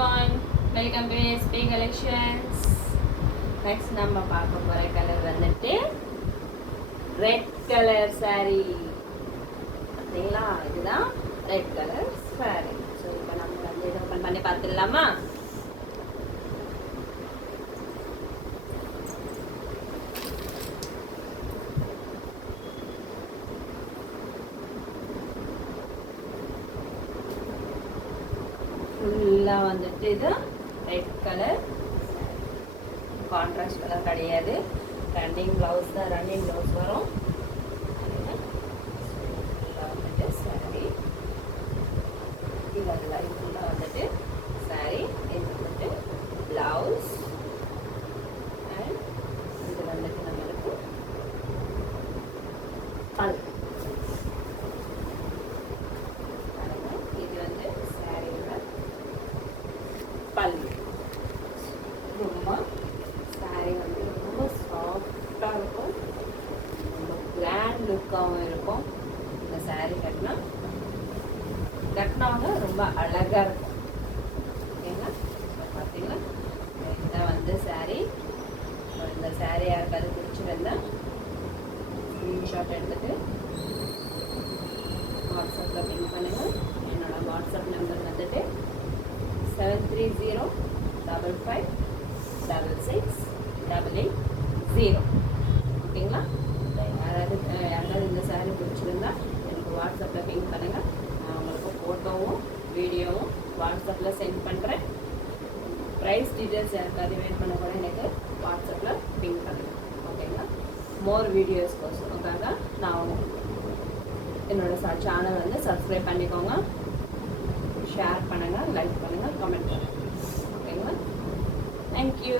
everyone, welcome to SP Collections. Next நம்ம பார்க்க போற கலர் வந்துட்டு ரெட் கலர் saree. பாத்தீங்களா, இதுதான் ரெட் கலர் saree. ஸோ இப்போ நம்ம வந்து இதை ஓப்பன் பண்ணி பார்த்துடலாமா? ஃபுல்லாக வந்துட்டு இது ரெட் கலர், கான்ட்ராஸ்ட் கலர் கிடையாது. ரன்னிங் ப்ளவுஸ் தான், ரன்னிங் ப்ளவுஸ் வரும். வந்துட்டு சாரி இது ஃபுல்லாக வந்துட்டு சாரி, இது வந்துட்டு ப்ளவுஸ். அண்ட் இது வந்துட்டு நம்மளுக்கு பல். இது வந்து சாரியோட பல். ரொம்ப சாரி வந்து ரொம்ப சாஃப்டாக இருக்கும், ரொம்ப கிராண்ட் லுக்காகவும் இருக்கும். இந்த சாரி கட்டினவங்க ரொம்ப அழகாக இருக்கும். ஓகேங்களா, பார்த்தீங்களா, இதுதான் வந்து சாரி. இந்த சாரி யாருக்காவது பிடிச்சிருந்தா ஸ்க்ரீன்ஷாட் எடுத்துட்டு வாட்ஸ்அப்பில் பின் பண்ணுங்கள். என்னோட வாட்ஸ்அப் நம்பர் வந்துட்டு 7305568880. ஓகேங்களா, யாராவது இந்த சாரி பிடிச்சிருந்தா எனக்கு வாட்ஸ்அப்பில் பின் பண்ணுங்கள். நான் உங்களுக்கு ஃபோட்டோவும் வீடியோவும் வாட்ஸ்அப்பில் சென்ட் பண்ணுறேன். ப்ரைஸ் டீட்டெயில்ஸ் யாருக்காவது வெயிட் பண்ண கூட எனக்கு வாட்ஸ்அப்பில் பின் பண்ணுங்கள். ஓகேங்களா, மோர் வீடியோஸ்க்காக நான் என்னோட சேனல் வந்து சப்ஸ்கிரைப் பண்ணிக்கோங்க, ஷேர் பண்ணுங்கள், லைக் பண்ணுங்கள், கமெண்ட் பண்ணுங்கள். ஓகேங்களா, தேங்க்யூ.